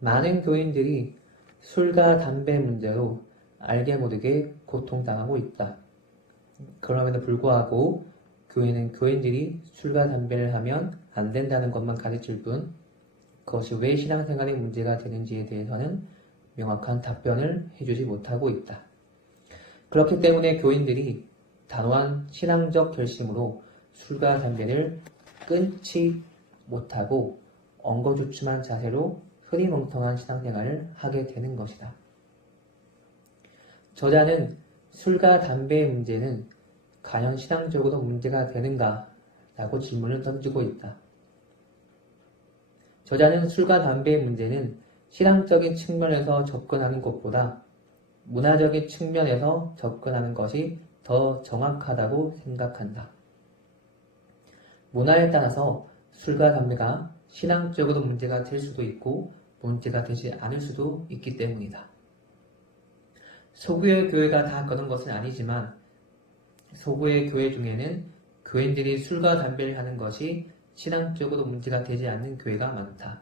많은 교인들이 술과 담배 문제로 알게 모르게 고통당하고 있다. 그럼에도 불구하고 교회는 교인들이 술과 담배를 하면 안 된다는 것만 가르칠 뿐 그것이 왜 신앙생활에 문제가 되는지에 대해서는 명확한 답변을 해주지 못하고 있다. 그렇기 때문에 교인들이 단호한 신앙적 결심으로 술과 담배를 끊지 못하고 엉거주춤한 자세로 흐리멍텅한 신앙생활을 하게 되는 것이다. 저자는 술과 담배의 문제는 과연 신앙적으로 문제가 되는가? 라고 질문을 던지고 있다. 저자는 술과 담배의 문제는 신앙적인 측면에서 접근하는 것보다 문화적인 측면에서 접근하는 것이 더 정확하다고 생각한다. 문화에 따라서 술과 담배가 신앙적으로 문제가 될 수도 있고 문제가 되지 않을 수도 있기 때문이다. 소구의 교회가 다 그런 것은 아니지만 소구의 교회 중에는 교인들이 술과 담배를 하는 것이 신앙적으로 문제가 되지 않는 교회가 많다.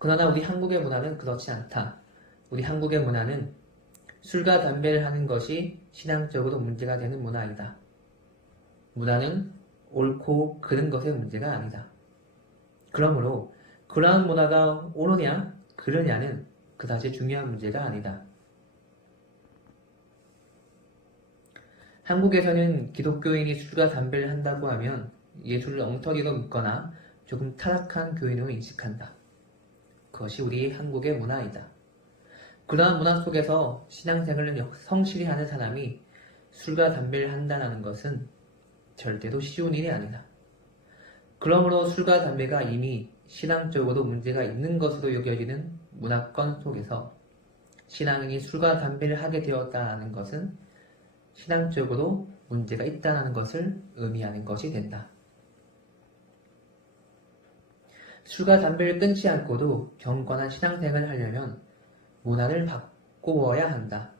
그러나 우리 한국의 문화는 그렇지 않다. 우리 한국의 문화는 술과 담배를 하는 것이 신앙적으로 문제가 되는 문화이다. 문화는 옳고 그른 것의 문제가 아니다. 그러므로 그러한 문화가 옳으냐 그르냐는 그다지 중요한 문제가 아니다. 한국에서는 기독교인이 술과 담배를 한다고 하면 예수를 엉터리로 믿거나 조금 타락한 교인으로 인식한다. 그것이 우리 한국의 문화이다. 그러한 문화 속에서 신앙생활을 성실히 하는 사람이 술과 담배를 한다는 것은 절대로 쉬운 일이 아니다. 그러므로 술과 담배가 이미 신앙적으로 문제가 있는 것으로 여겨지는 문화권 속에서 신앙인이 술과 담배를 하게 되었다는 것은 신앙적으로 문제가 있다는 것을 의미하는 것이 된다. 술과 담배를 끊지 않고도 경건한 신앙생활을 하려면 문화를 바꾸어야 한다.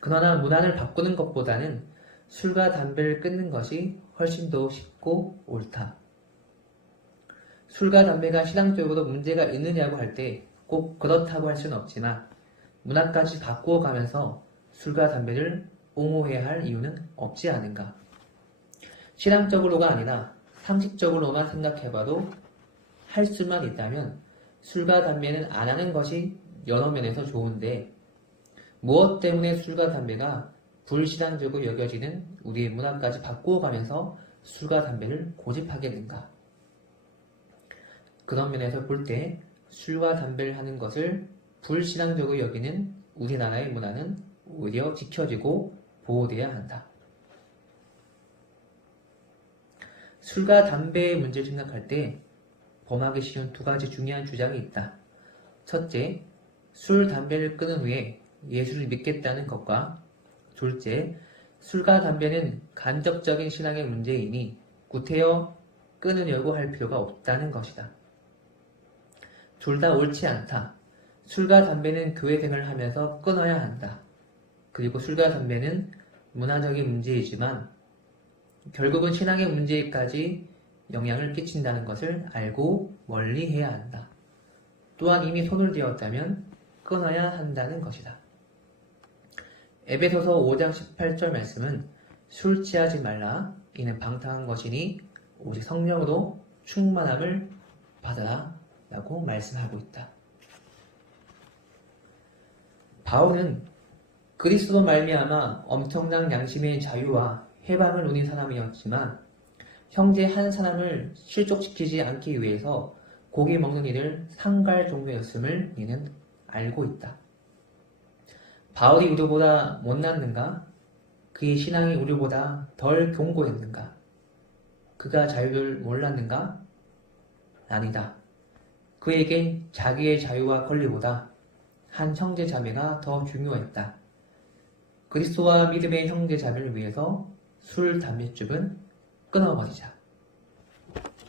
그러나 문화를 바꾸는 것보다는 술과 담배를 끊는 것이 훨씬 더 쉽고 옳다. 술과 담배가 신앙적으로 문제가 있느냐고 할 때 꼭 그렇다고 할 수는 없지만 문화까지 바꾸어 가면서 술과 담배를 옹호해야 할 이유는 없지 않은가. 신앙적으로가 아니라 상식적으로만 생각해봐도 할 수만 있다면 술과 담배는 안 하는 것이 여러 면에서 좋은데 무엇 때문에 술과 담배가 불신앙적으로 여겨지는 우리의 문화까지 바꾸어가면서 술과 담배를 고집하겠는가. 그런 면에서 볼 때 술과 담배를 하는 것을 불신앙적으로 여기는 우리나라의 문화는 오히려 지켜지고 보호되어야 한다. 술과 담배의 문제를 생각할 때 범하기 쉬운 두 가지 중요한 주장이 있다. 첫째, 술, 담배를 끊은 후에 예수를 믿겠다는 것과 둘째, 술과 담배는 간접적인 신앙의 문제이니 구태여 끊으려고 할 필요가 없다는 것이다. 둘 다 옳지 않다. 술과 담배는 교회 생활을 하면서 끊어야 한다. 그리고 술과 담배는 문화적인 문제이지만 결국은 신앙의 문제까지 영향을 끼친다는 것을 알고 멀리 해야 한다. 또한 이미 손을 대었다면 끊어야 한다는 것이다. 에베소서 5장 18절 말씀은 술 취하지 말라 이는 방탕한 것이니 오직 성령으로 충만함을 받아라 라고 말씀하고 있다. 바울은 그리스도 말미암아 엄청난 양심의 자유와 해방을 누린 사람이었지만 형제 한 사람을 실족시키지 않기 위해서 고기 먹는 일을 상갈 정도였음을 이는 알고 있다. 바울이 우리보다 못났는가? 그의 신앙이 우리보다 덜 견고했는가? 그가 자유를 몰랐는가? 아니다. 그에겐 자기의 자유와 권리보다 한 형제 자매가 더 중요했다. 그리스도와 믿음의 형제 자매를 위해서 술, 담배줍은 끊어버리자.